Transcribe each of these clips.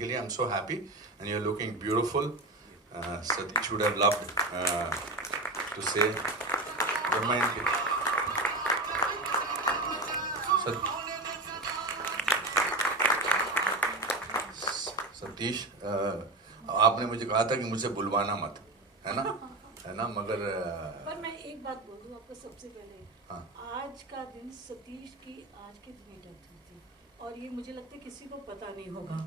के लिए। I am so happy and you are looking beautiful. Satish would have loved to say Satish, आपने मुझे कहा था कि मुझे बुलवाना मत, है ना? है ना? मगर पर मैं एक बात बोल दूं आपको सबसे पहले। हाँ। आज का दिन सतीश की आज के दिन ही डेथ हुई थी और ये मुझे लगता है किसी को पता नहीं होगा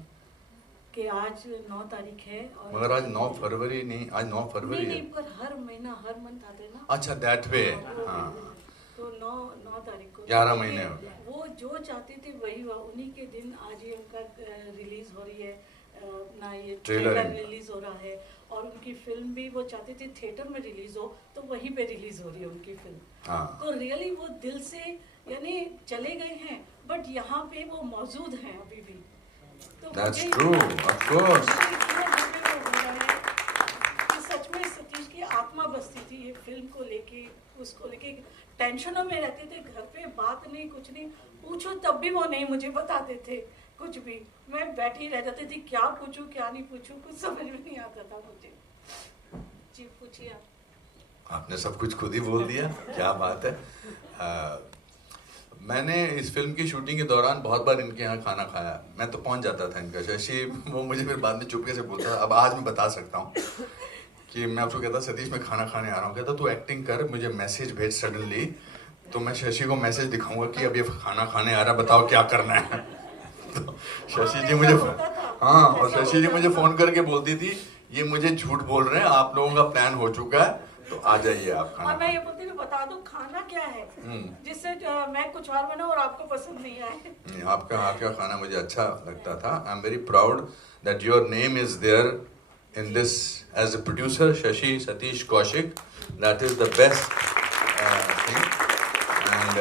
कि आज 9 तारीख है। और मगर आज 9 फरवरी नहीं, आज 9 फरवरी नहीं, है। पर हर महीना हर मंथ आते हैं ना। अच्छा, दैट वे। हाँ, तो 9 तारीख को 11 महीने हो गए। वो जो चाहते थे वही हुआ। उन्हीं के दिन आज ये उनका रिलीज हो रही है ना, ये ट्रेलर रिलीज हो रहा है। और उनकी फिल्म भी वो चाहते थे थिएटर में रिलीज हो, तो वहीं पे रिलीज हो रही है उनकी फिल्म। हाँ। तो रियली वो दिल से यानी चले गए हैं, बट यहाँ पे वो मौजूद हैं अभी भी। तो That's true, of course. सच में सतीश की आत्मा बसती थी ये फिल्म को लेके, उसको लेके टेंशनों में रहते थे, घर पे बात नहीं, कुछ नहीं पूछो तब भी वो नहीं मुझे बताते थे कुछ भी। मैं बैठी रह जाती थी, क्या पूछूं क्या नहीं पूछूं, कुछ समझ में नहीं आता था मुझे। जी पूछिए आप। आपने सब कुछ खुद ही बोल दिया, क्या बात है। मैंने इस फिल्म की शूटिंग के दौरान बहुत बार इनके यहाँ खाना खाया। मैं तो पहुंच जाता था इनका। शशि वो मुझे फिर बाद में चुपके से बोलता था। अब आज मैं बता सकता हूँ कि मैं आपको कहता सतीश मैं खाना खाने आ रहा हूँ, कहता तू एक्टिंग कर, मुझे मैसेज भेज सडनली, तो मैं शशि को मैसेज दिखाऊंगा कि अब ये खाना खाने आ रहा, बताओ क्या करना है। तो शशि जी मुझे हाँ, और शशि जी मुझे फोन करके बोलती थी ये मुझे झूठ बोल रहे हैं, आप लोगों का प्लान हो चुका है, तो आ जाइए आप खाना। और मैं ये बोलती हूँ बता दो खाना क्या है, जिससे मैं कुछ और बनाऊं और आपको पसंद नहीं आए। आपका हाथ का खाना मुझे अच्छा लगता था। I am very proud that your name is there in this as a producer, Shashi Satish Kaushik. That is the best thing. And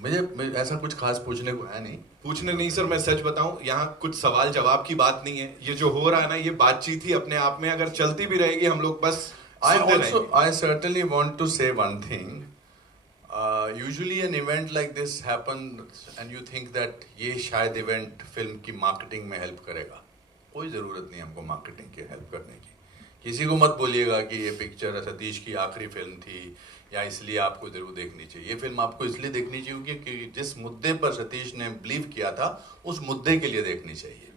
मुझे ऐसा कुछ खास पूछने को है नहीं। पूछने नहीं सर, मैं सच बताऊं, यहाँ कुछ सवाल जवाब की बात नहीं है। ये जो हो रहा है ना, ये बातचीत ही अपने आप में अगर चलती भी रहेगी, हम लोग बस सुनते रहेंगे। I certainly want to say one thing. Usually an event like this happens and you think that ये शायद इवेंट फिल्म की मार्केटिंग में हेल्प करेगा। कोई ज़रूरत नहीं हमको मार्केटिंग की हेल्प करने की। किसी को मत बोलिएगा कि ये पिक्चर सतीश की आखिरी फिल्म थी या इसलिए आपको जरूर देखनी चाहिए। ये फिल्म आपको इसलिए देखनी चाहिए क्योंकि जिस मुद्दे पर सतीश ने बिलीव किया था उस मुद्दे के लिए देखनी चाहिए।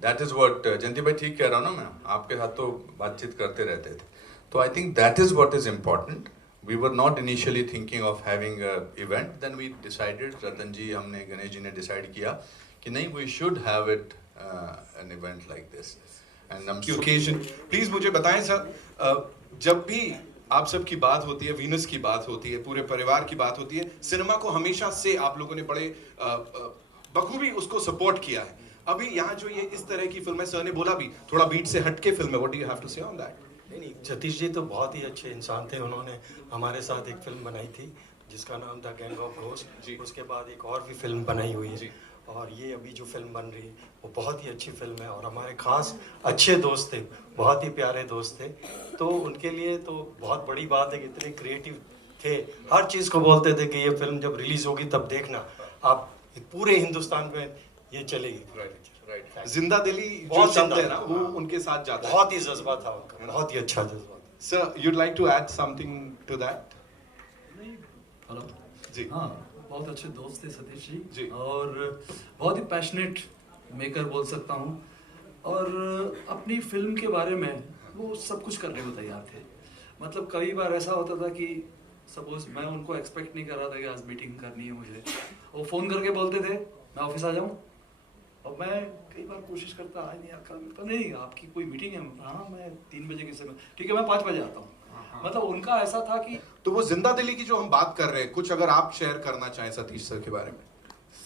दैट इज़ व्हाट जयंती भाई ठीक कह रहा हूँ ना मैं, आपके साथ तो बातचीत करते रहते थे। तो I think that is what is important. We were not initially thinking of having event, then we decided, Ratan ji हमने गणेश जी ने डिसाइड किया कि नहीं we should have it an event like this and occasion. Please मुझे बताएं सर, जब भी आप सब की बात होती है, वीनस की बात होती है, पूरे परिवार की बात होती है, सिनेमा को हमेशा से आप लोगों ने बड़े बखूबी उसको सपोर्ट किया है। अभी यहाँ जो ये इस तरह की फिल्म है, सर ने बोला भी थोड़ा बीट से हटके फिल्म है, what do you have to say on that? नहीं, सतीश जी तो बहुत ही अच्छे इंसान थे। उन्होंने हमारे साथ एक फिल्म बनाई थी जिसका नाम था गैंग ऑफ घोस्ट। उसके बाद एक और भी फिल्म बनाई हुई है और ये अभी जो फिल्म बन रही है वो बहुत ही अच्छी फिल्म है। और हमारे खास अच्छे दोस्त थे, बहुत ही प्यारे दोस्त थे, तो उनके लिए तो बहुत बड़ी बात है कि इतने क्रिएटिव थे, हर चीज़ को बोलते थे कि ये फिल्म जब रिलीज होगी तब देखना आप, पूरे हिंदुस्तान में ये चलेगी। जिंदा दिली जो शब्द है ना, वो उनके साथ जाता है। बहुत ही जज्बा था उनका, बहुत ही अच्छा जज्बा था। Sir you'd like to add something to that? Hello जी। हाँ, बहुत अच्छे दोस्त थे सतीश जी और बहुत ही पैशनेट मेकर बोल सकता हूँ। और अपनी फिल्म के बारे में वो सब कुछ करने को तैयार थे। मतलब कई बार ऐसा होता था कि सपोज मैं उनको एक्सपेक्ट नहीं कर रहा था कि आज मीटिंग करनी है मुझे, वो फ़ोन करके बोलते थे मैं ऑफिस आ जाऊँ, और मैं कई बार कोशिश करता आज नहीं यार कल नहीं आपकी कोई मीटिंग है, हाँ मैं 3 बजे के समय, ठीक है मैं 5 बजे आता हूँ। मतलब उनका ऐसा था कि तो वो जिंदा दिली की जो हम बात कर रहे हैं, कुछ अगर आप शेयर करना चाहें सतीश सर के बारे में।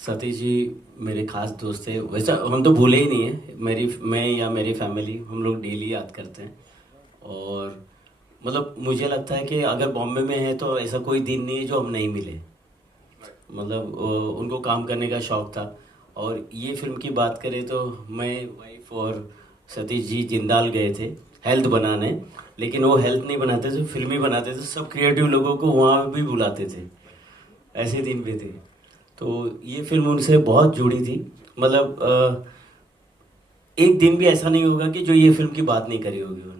सतीश जी मेरे खास दोस्त थे, वैसा हम तो भूले ही नहीं है। मैं या मेरी फैमिली हम लोग डेली याद करते हैं। और मतलब मुझे लगता है कि अगर बॉम्बे में है तो ऐसा कोई दिन नहीं है जो हम नहीं मिले। मतलब उनको काम करने का शौक़ था। और ये फिल्म की बात करें तो मैं वाइफ और सतीश जी जिंदाल गए थे हेल्थ बनाने, लेकिन वो हेल्थ नहीं बनाते थे, फिल्म ही बनाते थे। सब क्रिएटिव लोगों को वहाँ भी बुलाते थे, ऐसे दिन पे थे। तो ये फिल्म उनसे बहुत जुड़ी थी। मतलब एक दिन भी ऐसा नहीं होगा कि जो ये फिल्म की बात नहीं करी होगी उन्होंने।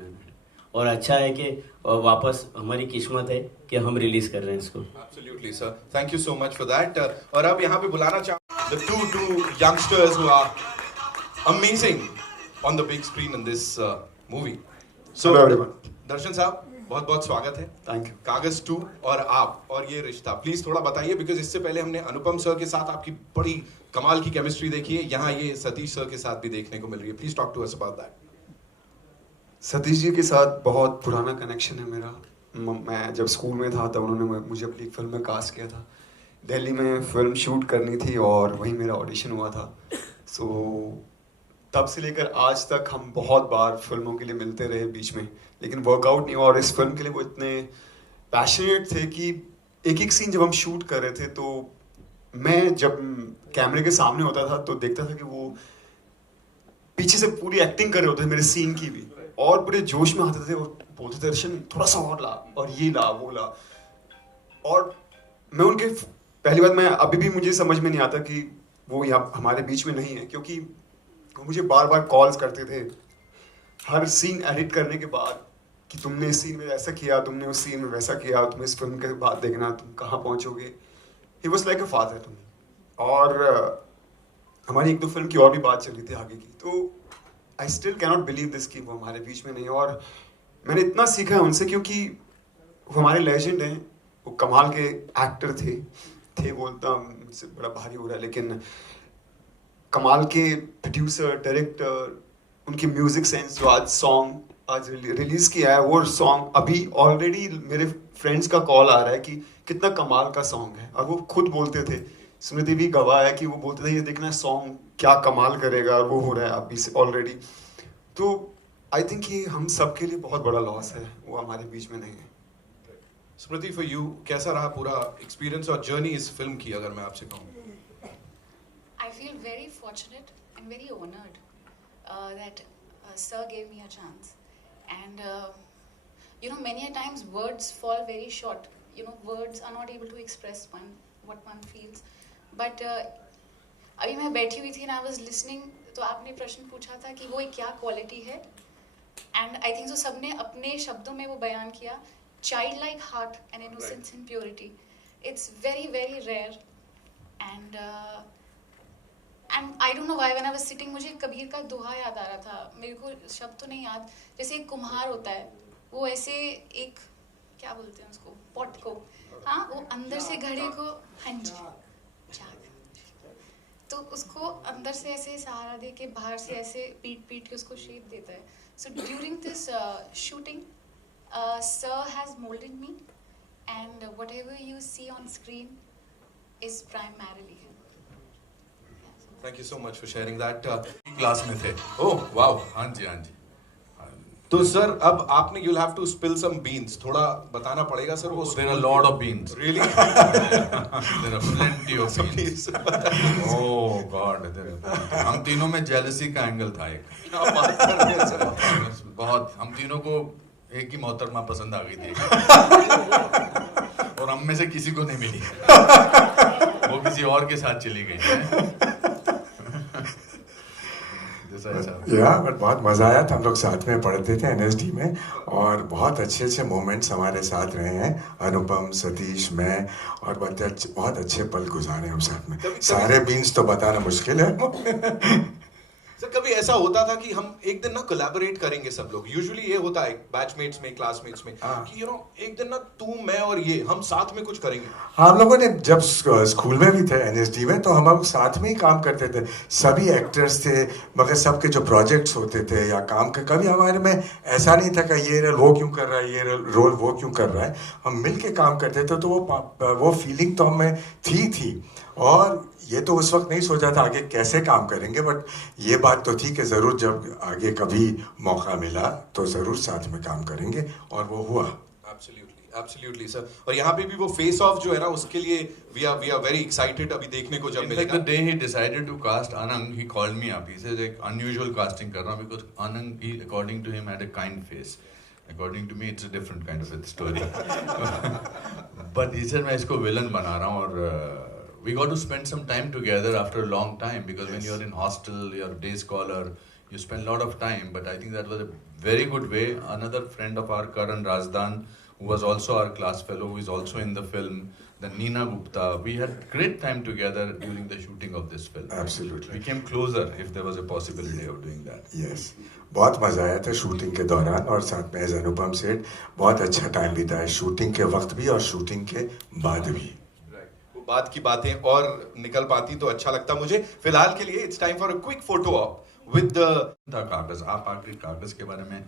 और अच्छा है कि वापस हमारी किस्मत है कि हम रिलीज कर रहे हैं इसको। Absolutely, sir. Thank you so much for that. और अब यहाँ पे बुलाना चाहूँ the two youngsters who are amazing on the big screen in this movie. So, Hello everyone. दर्शन साहब, बहुत बहुत स्वागत है। Thank you. कागज 2 और आप और ये रिश्ता, प्लीज थोड़ा बताइए, बिकॉज इससे पहले हमने अनुपम सर के साथ आपकी बड़ी कमाल की केमिस्ट्री देखी है, यहाँ ये सतीश सर के साथ भी देखने को मिल रही है। Please talk to us about that. Satish ji के साथ बहुत पुराना कनेक्शन है मेरा। मैं जब स्कूल में था तब उन्होंने मुझे अपनी फिल्म में कास्ट किया था। दिल्ली में फिल्म शूट करनी थी और वहीं मेरा ऑडिशन हुआ था। सो तब से लेकर आज तक हम बहुत बार फिल्मों के लिए मिलते रहे बीच में, लेकिन वर्कआउट नहीं हुआ। और इस फिल्म के लिए वो इतने पैशनेट थे कि एक एक सीन जब हम शूट कर रहे थे तो मैं जब कैमरे के सामने होता था तो देखता था कि वो पीछे से पूरी एक्टिंग कर रहे होते थे मेरे सीन की भी, और पूरे जोश में आते थे और बोलते थे दर्शन थोड़ा सा और ला, और ये ला वो ला। और मैं उनके पहली बात, मैं अभी भी मुझे समझ में नहीं आता कि वो यहाँ हमारे बीच में नहीं है, क्योंकि वो मुझे बार बार कॉल्स करते थे हर सीन एडिट करने के बाद कि तुमने इस सीन में ऐसा किया, तुमने उस सीन में वैसा किया, तुम इस फिल्म के बाद देखना तुम कहाँ पहुँचोगे। He was like a father to me. और हमारी एक दो फिल्म की और भी बात चल रही थी आगे की, तो I still cannot believe this कि वो हमारे बीच में नहीं है। और मैंने इतना सीखा है उनसे, क्योंकि वो हमारे लेजेंड हैं, वो कमाल के एक्टर थे बोलता मुझसे बड़ा भारी हो रहा है, लेकिन कमाल के प्रोड्यूसर, डायरेक्टर, उनकी म्यूजिक सेंस। जो आज रिलीज किया है वो सॉन्ग, अभी ऑलरेडी मेरे फ्रेंड्स का कॉल आ रहा है कि कितना कमाल का सॉन्ग है। और वो खुद बोलते थे, स्मृति भी गवाह है कि वो बोलते थे ये देखना सॉन्ग क्या कमाल करेगा, और वो हो रहा है अभी से ऑलरेडी। तो आई थिंक ये हम सब के लिए बहुत बड़ा लॉस है, वो हमारे बीच में नहीं है। स्मृति, फॉर यू कैसा रहा पूरा एक्सपीरियंस और जर्नी इस फिल्म की, अगर मैं आपसे कहूँ? I feel very fortunate and very honored that Sir gave me a chance. And many a times words fall very short. Words are not able to express what one feels. But अभी मैं बैठी हुई थी and I was listening, तो आपने प्रश्न पूछा था कि वो एक क्या क्वालिटी है, and I think so सबने अपने शब्दों में वो बयान किया, childlike heart and innocence and purity. It's very very rare, and I don't know why when I was sitting, मुझे कबीर का दोहा याद आ रहा था। मेरे को शब्द तो नहीं याद। जैसे एक कुम्हार होता है, वो ऐसे एक क्या बोलते हैं उसको, पॉट को, हाँ, वो अंदर से घड़े को, हाँ जी, तो उसको अंदर से ऐसे सहारा दे के बाहर से ऐसे पीट के उसको शेप देता है। So during this shooting, sir has moulded me, and whatever you see on screen is primarily him. Thank you so much for sharing that. Class में थे। Oh wow. हाँ जी। तो सर अब आपने you'll have to spill some beans, थोड़ा बताना पड़ेगा सर। वो There are a lot of beans. Really? There are plenty of beans. Oh God, हम तीनों में jealousy का एंगल था एक। क्या बात कर रहे हैं सर? बहुत, हम तीनों को एक ही मोहतरमा पसंद आ गई थी और हम में से किसी को नहीं मिली, वो किसी और के साथ चली गई है। बट बहुत मज़ा आया था। हम लोग साथ में पढ़ते थे NSD में, और बहुत अच्छे मोमेंट्स हमारे साथ रहे हैं। अनुपम, सतीश, मैं, और बहुत अच्छे पल गुजारे हम साथ में। सारे बीन्स तो बताना मुश्किल है। सर कभी ऐसा होता था कि हम एक दिन ना कोलैबोरेट करेंगे सब लोग, यूजुअली ये होता है बैचमेट्स में, क्लासमेट्स में, कि एक दिन ना तू, मैं और ये हम साथ में कुछ करेंगे। हम लोगों ने जब स्कूल में भी थे NSD में, तो हम साथ में ही काम करते थे। सभी एक्टर्स थे, मगर सबके जो प्रोजेक्ट्स होते थे या काम के, कभी हमारे में ऐसा नहीं था कि ये रोल वो क्यों कर रहा है, ये रोल वो क्यों कर रहा है। हम मिल के काम करते थे, तो वो फीलिंग तो हमें थी। और ये तो उस वक्त नहीं सोचा था आगे कैसे काम करेंगे, बट ये बात तो थी कि ज़रूर जब आगे कभी मौका मिला तो ज़रूर साथ में काम करेंगे, और वो हुआ। Absolutely sir। और यहाँ पे भी वो फेस ऑफ जो है ना, उसके लिए we are very excited अभी देखने को जब मिलेगा। The day he decided to cast Anang, he called me up. He said like unusual casting कर रहा हूँ, because Anang, he according to him had a kind face. According to me, it's a different kind of a story. But he said मैं इसको villain बना रहा हूँ, और we got to spend some time together after a long time, because when you're in hostel, you're day scholar, you spend a lot of time. But I think that was a very good way. Another friend of our, Karan Razdan, who was also our class fellow, who is also in the film, then Neena Gupta, we had great time together during the shooting of this film. Absolutely. We came closer if there was a possibility of doing that. Yes बहुत मज़ा आया था shooting के दौरान, और साथ में as अनुपम सेठ बहुत अच्छा टाइम बिताया शूटिंग के वक्त भी और शूटिंग के बाद भी. वो बात की बातें और निकल पाती तो अच्छा लगता मुझे. फिलहाल के लिए it's time for a quick photo op with the कागज. आप आखिर कागज के बारे में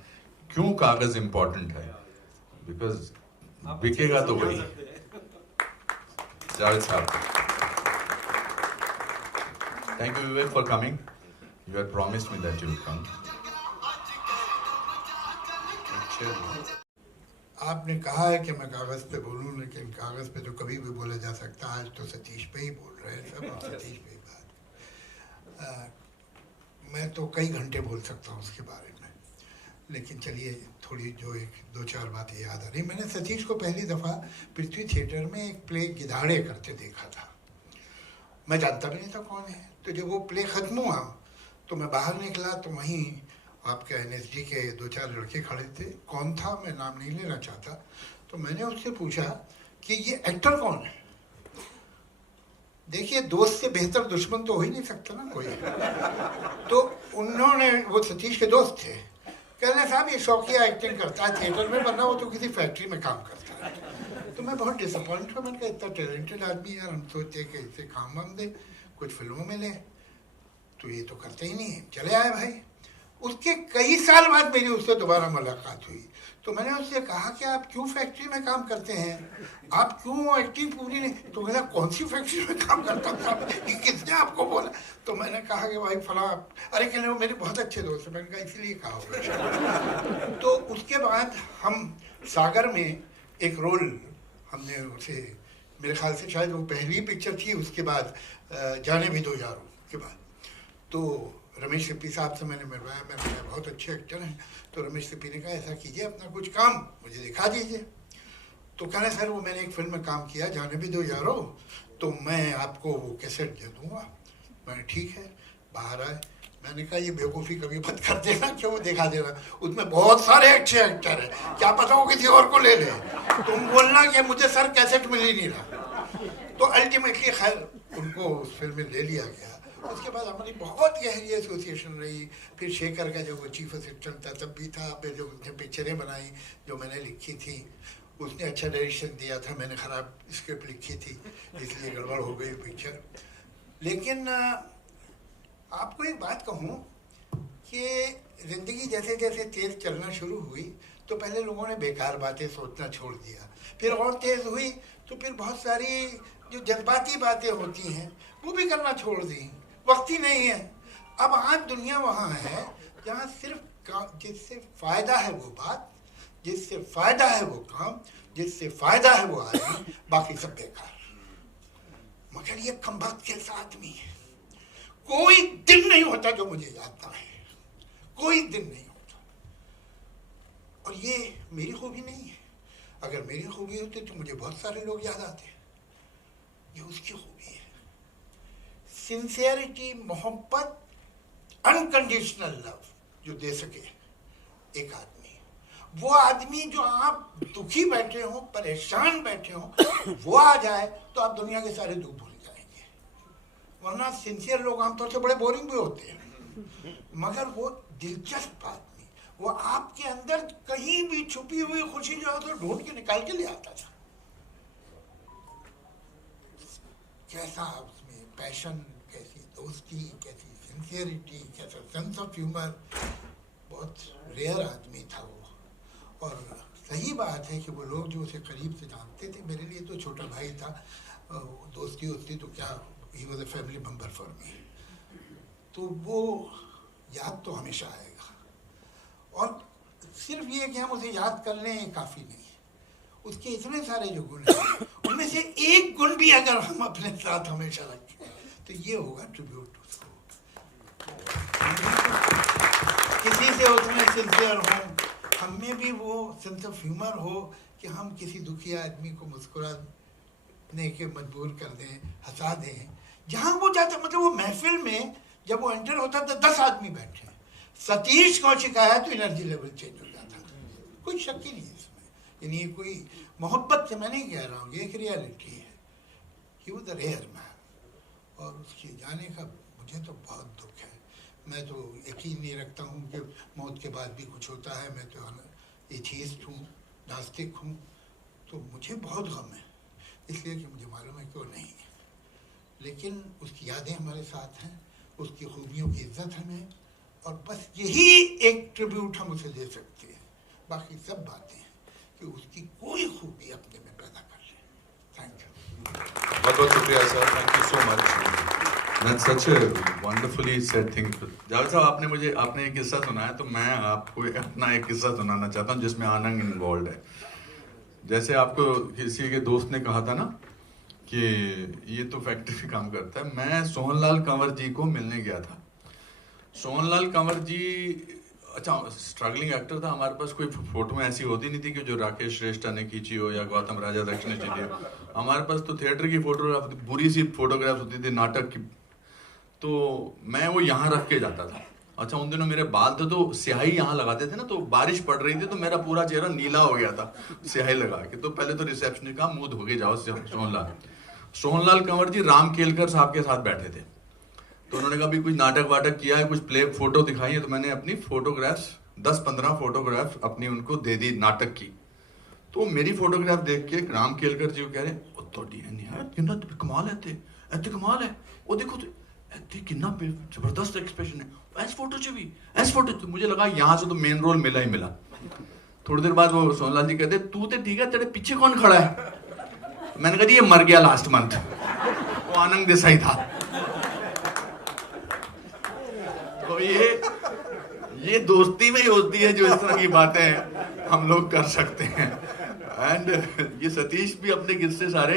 क्यों कागज इम्पोर्टेंट है? बिकॉज बिकेगा तो वही. जावेद साहब, thank you Vivek for coming. You had promised me that you would come. आपने कहा है कि मैं कागज़ पे बोलूं, लेकिन कागज़ पे तो कभी भी बोला जा सकता है. आज तो सतीश पे ही बोल रहे हैं सब, और सतीश पे ही बात. मैं तो कई घंटे बोल सकता हूँ उसके बारे में, लेकिन चलिए थोड़ी जो एक दो चार बातें याद आ रही. मैंने सतीश को पहली दफ़ा पृथ्वी थिएटर में एक प्ले गिधाड़े करते देखा था. मैं जानता भी नहीं था कौन है. तो जब वो प्ले ख़त्म हुआ तो मैं बाहर निकला तो वहीं आपके NSD के दो चार लड़के खड़े थे. कौन था मैं नाम नहीं लेना चाहता. तो मैंने उससे पूछा कि ये एक्टर कौन है. देखिए, दोस्त से बेहतर दुश्मन तो हो ही नहीं सकता ना कोई. तो उन्होंने, वो सतीश के दोस्त थे, कहने साहब ये शौकिया एक्टिंग करता है थिएटर में, वरना वो तो किसी फैक्ट्री में काम करता है. तो मैं बहुत डिसअपॉइंट हुआ. मैंने कहा इतना टैलेंटेड आदमी यार, हम सोचते कि इसे काम वाम दे, कुछ फिल्मों में ले, तो ये तो करते ही नहीं है. चले आए भाई. उसके कई साल बाद मेरी उससे दोबारा मुलाकात हुई. तो मैंने उससे कहा कि आप क्यों फैक्ट्री में काम करते हैं, आप क्यों एक्टिंग पूरी नहीं. तो कहना कौन सी फैक्ट्री में काम करता था, किसने आपको बोला. तो मैंने कहा कि भाई फला. अरे कहने वो मेरे बहुत अच्छे दोस्त हैं. मैंने कहा इसलिए कहा होगा. तो उसके बाद हम सागर में एक रोल हमने उसे, मेरे ख्याल से शायद वो पहली पिक्चर थी, उसके बाद जाने भी दो यारों के बाद. तो रमेश सिप्पी साहब से मैंने मिलवाया. मैंने कहा बहुत अच्छे एक्टर हैं. तो रमेश सिप्पी ने कहा ऐसा कीजिए, अपना कुछ काम मुझे दिखा दीजिए. तो कहना सर वो मैंने एक फिल्म में काम किया, जाने भी दो यारो, तो मैं आपको वो कैसेट दे दूंगा. मैंने ठीक है. बाहर आए. मैंने कहा ये बेवकूफ़ी कभी मत कर देना, क्यों दिखा देना, उसमें बहुत सारे अच्छे एक्टर हैं, क्या पता वो किसी और को ले ले. तुम बोलना कि मुझे सर कैसेट मिल ही नहीं रहा. तो अल्टीमेटली खैर उनको उस फिल्म में ले लिया गया. उसके बाद हमारी बहुत गहरी एसोसिएशन रही. फिर शेखर का जब वो चीफ असिस्टेंट था तब भी था. फिर जो उसने पिक्चरें बनाई जो मैंने लिखी थी, उसने अच्छा डायरेक्शन दिया था, मैंने ख़राब स्क्रिप्ट लिखी थी, इसलिए गड़बड़ हो गई पिक्चर. लेकिन आपको एक बात कहूँ कि ज़िंदगी जैसे जैसे तेज़ चलना शुरू हुई तो पहले लोगों ने बेकार बातें सोचना छोड़ दिया. फिर और तेज़ हुई तो फिर बहुत सारी जो जज्बाती बातें होती हैं वो भी करना छोड़ दी. वक्त ही नहीं है. अब आज दुनिया वहाँ है जहाँ सिर्फ जिससे फ़ायदा है वो बात, जिससे फ़ायदा है वो काम, जिससे फ़ायदा है वो आदमी, बाकी सब बेकार. मगर ये कमबख्त के साथ में है. कोई दिन नहीं होता जो मुझे याद ना है, कोई दिन नहीं होता. और ये मेरी खूबी नहीं है. अगर मेरी खूबी होती तो मुझे बहुत सारे लोग याद आते. ये उसकी खूबी है. सिंसियरिटी, मोहब्बत, अनकंडीशनल लव जो दे सके एक आदमी, वो आदमी जो आप दुखी बैठे हो, परेशान बैठे हो, वो आ जाए तो आप दुनिया के सारे दुख भूल जाएंगे. वरना सिंसियर लोग आमतौर से बड़े बोरिंग भी होते हैं, मगर वो दिलचस्प आदमी, वो आपके अंदर कहीं भी छुपी हुई खुशी जो है तो ढूंढ के निकाल के ले आता था. कैसा उसमें पैशन, कैसी दोस्ती, कैसी सिंसियरिटी, कैसा सेंस ऑफ ह्यूमर. बहुत रेयर आदमी था वो. और सही बात है कि वो लोग जो उसे करीब से जानते थे, मेरे लिए तो छोटा भाई था, दोस्ती होती तो क्या, he was a family member for me. तो वो याद तो हमेशा आएगा. और सिर्फ ये कि हम उसे याद कर लें काफ़ी नहीं. उसके इतने सारे जो गुण हैं, उनमें से एक गुण भी अगर हम अपने साथ हमेशा रखें तो ये होगा ट्रिब्यूट उसको. किसी से उसमें सिंसियर हो, हम में भी वो सेंस ऑफ ह्यूमर हो कि हम किसी दुखी आदमी को मुस्कुरा हंसने के मजबूर कर दें, हंसा दें। जहाँ वो जाता, मतलब वो महफिल में जब वो एंटर होता तो 10 आदमी बैठे हैं, सतीश कौशिक आया तो एनर्जी लेवल चेंज हो जाता था। कोई शक ही नहीं है इसमें, यानी ये कोई मोहब्बत से मैं नहीं कह रहा हूँ, ये एक रियलिटी है। He was the rare man, और उसके जाने का मुझे तो बहुत दुख है। मैं तो यकीन नहीं रखता हूँ कि मौत के बाद भी कुछ होता है। मैं तो एथीस्ट हूँ, नास्तिक हूँ, तो मुझे बहुत गम है, इसलिए कि मुझे मालूम है कि वो नहीं है। लेकिन उसकी यादें हमारे साथ हैं, उसकी खूबियों की इज्जत हमें, और बस यही एक ट्रिब्यूट हम उसे दे सकते हैं। बाकी सब बातें हैं कि उसकी कोई खूबी अपने में पैदा कर ले। Thank you. बहुत बहुत शुक्रिया sir, thank you so much. That's such a wonderfully said thing. Javed साहब, आपने एक किस्सा सुनाया, तो मैं आपको अपना एक किस्सा सुनाना चाहता हूँ जिसमें आनंद इन्वॉल्व है। जैसे आपको किसी के दोस्त ने कहा था ना कि ये तो फैक्ट्री में काम करता है। मैं सोहनलाल कंवर जी को मिलने गया था। सोहनलाल कंवर जी अच्छा स्ट्रगलिंग एक्टर था। हमारे पास कोई फोटो में ऐसी होती नहीं थी कि जो राकेश श्रेष्ठा ने खींची हो या गौतम राजा दक्ष ने खींची हो। हमारे पास तो थिएटर की फोटोग्राफ, बुरी सी फोटोग्राफ होती थी, नाटक की। तो मैं वो यहाँ रख के जाता था। अच्छा, उन दिनों मेरे बाल थे तो स्याही यहाँ लगाते थे ना, तो बारिश पड़ रही थी तो मेरा पूरा चेहरा नीला हो गया था स्याही लगा के। तो पहले तो रिसेप्शन ने कहा मुंह धो के जाओ सोहनलाल कंवर जी राम केलकर साहब के साथ बैठे थे। तो उन्होंने कहा भी कुछ नाटक वाटक किया है, कुछ प्ले फोटो दिखाई है। तो मैंने अपनी फोटोग्राफ्स 10-15 फोटोग्राफ अपनी उनको दे दी नाटक की। तो मेरी फोटोग्राफ देख के राम केलकर जी को कह रहे कमाल है, कमाल है, वो देखो कितना जबरदस्त एक्सप्रेशन है, ऐस फोटो च भी ऐस फोटो। तो मुझे लगा यहाँ से तो मेन रोल मिला ही मिला। थोड़ी देर बाद वो सोहनलाल जी कहते तू तो ठीक है, तेरे पीछे कौन खड़ा है? मैंने कहा जी ये मर गया लास्ट मंथ, वो आनंद देसाई था। तो ये दोस्ती में ही होती है जो इस तरह की बातें हम लोग कर सकते हैं। एंड ये सतीश भी अपने किस्से सारे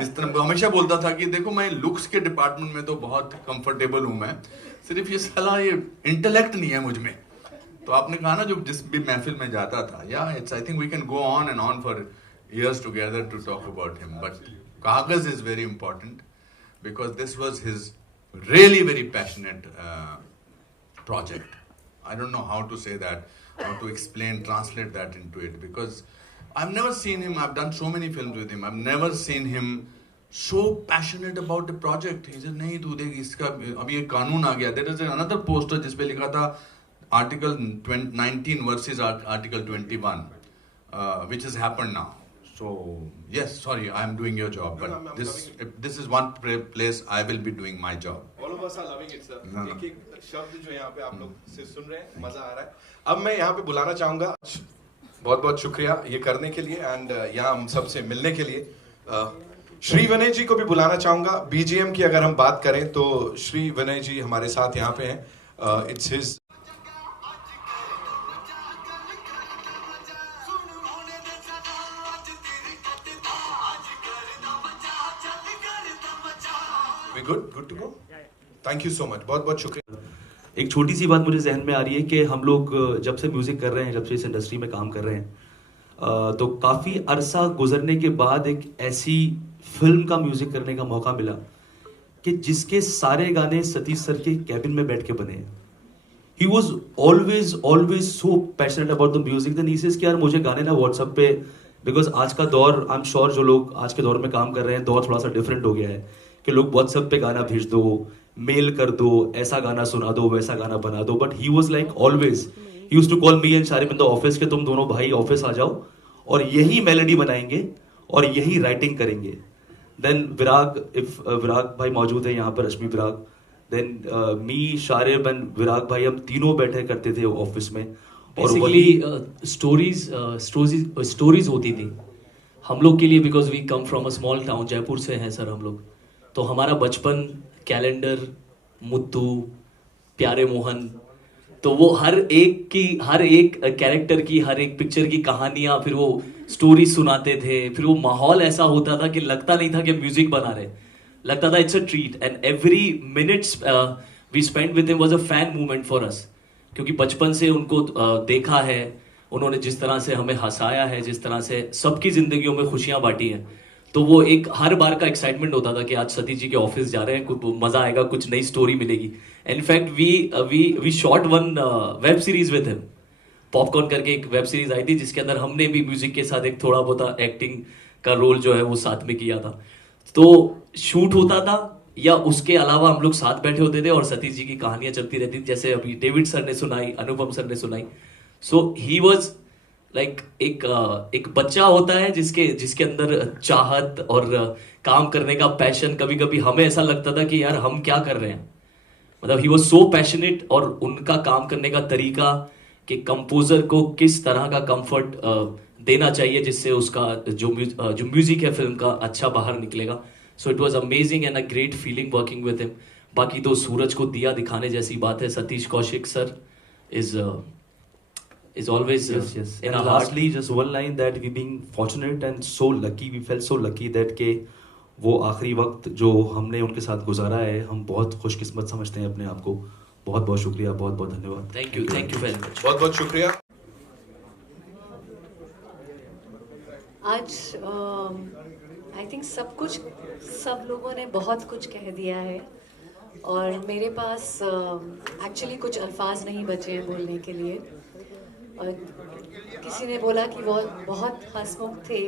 इस तरह हमेशा बोलता था कि देखो मैं लुक्स के डिपार्टमेंट में तो बहुत कंफर्टेबल हूं, मैं सिर्फ ये साला ये इंटेलेक्ट नहीं है मुझ में। तो आपने कहा ना जो जिस भी महफिल में जाता था, या it's I think we can go on and on for years together to talk about him, but Kagaz is very important because this was his really very passionate project. I don't know how to say that, how to explain, translate that into it, because I've never seen him, I've done so many films with him, I've never seen him so passionate about the project. He said नहीं तू देख इसका अभी ये कानून आ गया। There is another poster जिस पे लिखा था Article 19 versus Article 21, which has happened now. So yes, sorry, I am doing your job, but this is one place I will be doing my job. All of us are loving it, sir. एक शब्द जो यहाँ पे आप लोग से सुन रहे हैं, मजा आ रहा है। अब मैं यहाँ पे बुलाना चाहूंगा, बहुत बहुत शुक्रिया ये करने के लिए एंड यहाँ हम सबसे मिलने के लिए श्री विनय जी को भी बुलाना चाहूंगा। बीजीएम की अगर हम बात करें तो श्री विनय जी हमारे साथ यहाँ पे हैं। It's his good to go. Thank you so much, बहुत बहुत शुक्रिया। एक छोटी सी बात मुझे जहन में आ रही है कि हम लोग जब से म्यूजिक कर रहे हैं, जब से इस इंडस्ट्री में काम कर रहे हैं, तो काफी अरसा गुजरने के बाद एक ऐसी फिल्म का म्यूजिक करने का मौका मिला कि जिसके सारे गाने सतीश सर के कैबिन में बैठ के बने हैं। He was always so passionate about the music. Then he says कि यार मुझे गाने ना व्हाट्सएप पे, बिकॉज आज का दौर, आई एम श्योर जो लोग आज के दौर में काम कर रहे हैं, दौर थोड़ा सा डिफरेंट हो गया है कि लोग व्हाट्सएप पे गाना भेज दो, मेल कर दो, ऐसा गाना सुना दो, वैसा गाना बना दो। But he was like always, he used to call me and Sharim in the office के तुम दोनों भाई ऑफिस आ जाओ और यही मेलोडी बनाएंगे और यही राइटिंग करेंगे। देन विराग, इफ विराग भाई मौजूद है यहाँ पर, रश्मि विराग, देन मी, शारिम एंड विराग भाई, हम तीनों बैठे करते थे ऑफिस में। और स्टोरीज होती थी हम लोग के लिए, because we come from a small town, Jaipur से हैं सर हम लोग। तो हमारा बचपन कैलेंडर, मुत्तू, प्यारे मोहन, तो वो हर एक कैरेक्टर की, हर एक पिक्चर की कहानियां, फिर वो स्टोरी सुनाते थे। फिर वो माहौल ऐसा होता था कि लगता नहीं था कि म्यूजिक बना रहे, लगता था it's a treat. And every minutes we spend with him was a fan movement for us, क्योंकि बचपन से उनको देखा है, उन्होंने जिस तरह से हमें हंसाया है, जिस तरह से सबकी जिंदगियों में खुशियां बांटी हैं, तो वो एक हर बार का एक्साइटमेंट होता था कि आज सतीश जी के ऑफिस जा रहे हैं, कुछ मजा आएगा, कुछ नई स्टोरी मिलेगी. In fact we shot one web series with him. Popcorn करके एक वेब सीरीज आई थी जिसके अंदर हमने भी म्यूजिक के साथ एक थोड़ा बहुत एक्टिंग का रोल जो है वो साथ में किया था. तो शूट होता था या उसके अलावा हम लोग साथ बैठे होते थे और सतीश जी की कहानियां चलती रहती थी, जैसे अभी डेविड सर ने सुनाई, अनुपम सर ने सुनाई. सो ही वॉज लाइक एक बच्चा होता है जिसके अंदर चाहत और काम करने का पैशन. कभी कभी हमें ऐसा लगता था कि यार हम क्या कर रहे हैं, मतलब ही वॉज सो पैशनेट. और उनका काम करने का तरीका कि कंपोजर को किस तरह का कंफर्ट देना चाहिए जिससे उसका जो म्यूजिक है फिल्म का अच्छा बाहर निकलेगा. So it was amazing and a great feeling working with him. बाकी तो सूरज को दिया दिखाने जैसी बात है. Satish Kaushik sir is always yes. in And our lastly, just one line that we being fortunate and so lucky, we felt so lucky that के वो आखिरी वक्त जो हमने उनके साथ गुजारा है, हम बहुत खुशकिस्मत समझते हैं अपने आप को. बहुत बहुत शुक्रिया, बहुत बहुत धन्यवाद. Thank you very much. बहुत बहुत शुक्रिया. आज आई थिंक सब लोगों ने बहुत कुछ कह दिया है और मेरे पास एक्चुअली कुछ अल्फाज नहीं बचे हैं बोलने के लिए. और किसी ने बोला कि वो बहुत हंसमुख थे.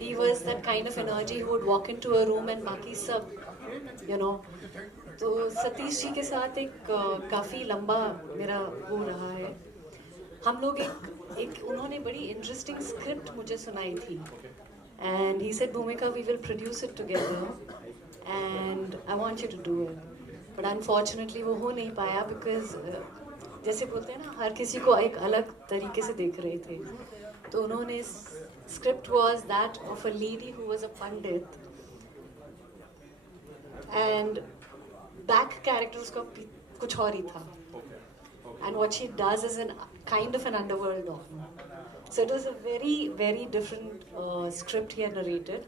He was that kind of energy who would walk into a room and बाकी सब तो सतीश जी के साथ एक काफ़ी लंबा मेरा वो रहा है. हम लोग एक उन्होंने बड़ी इंटरेस्टिंग स्क्रिप्ट मुझे सुनाई थी and he said Bhumika we will produce it together and I want you to do it. But unfortunately वो हो नहीं पाया बिकॉज जैसे बोलते हैं ना, हर किसी को एक अलग तरीके से देख रहे थे. तो उन्होंने script was that of a lady who was a pandit and back character उसका कुछ और ही था. And what she does is an kind of an underworld doctor. So it was a very very different script he had narrated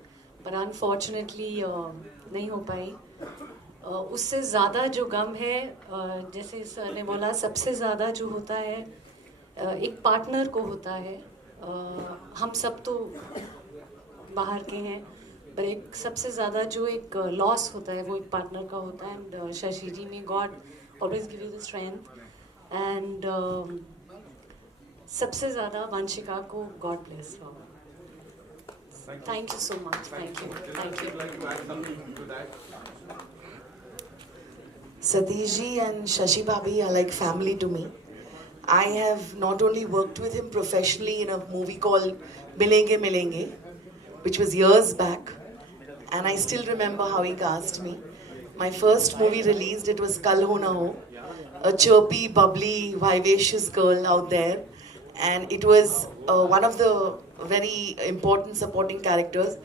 but unfortunately नहीं हो पाई. उससे ज़्यादा जो गम है, जैसे सर ने बोला, सबसे ज़्यादा जो होता है एक पार्टनर को होता है. हम सब तो बाहर के हैं पर एक सबसे ज़्यादा जो एक लॉस होता है वो एक पार्टनर का होता है. एंड शशि जी में God always give you the strength and सबसे ज़्यादा वंशिका को God bless her. Thank you so much. Thank you. Satish ji and Shashi Bhabhi are like family to me. I have not only worked with him professionally in a movie called Milenge Milenge, which was years back, and I still remember how he cast me. My first movie released, it was Kal Ho Na Ho, a chirpy, bubbly, vivacious girl out there, and it was one of the very important supporting characters.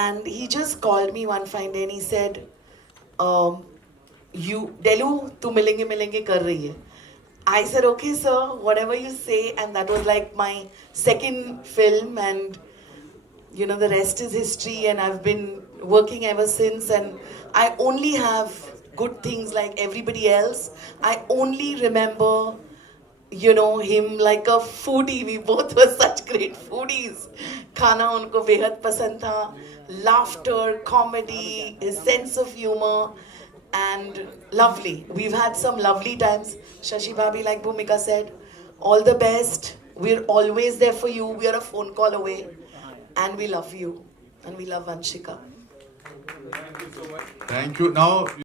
And he just called me one fine day and he said, you Delu tu milenge milenge kar rahi hai. I said okay sir, whatever you say. And that was like my second film and the rest is history and I've been working ever since and I only have good things like everybody else. I only remember him like a foodie. We both were such great foodies. Khana unko behad pasand tha. Laughter, comedy, his sense of humor and lovely. We've had some lovely times. Shashi Bhabhi, like Bhumika said, all the best. We're always there for you. We are a phone call away and we love you and we love Vanshika. Thank you. Now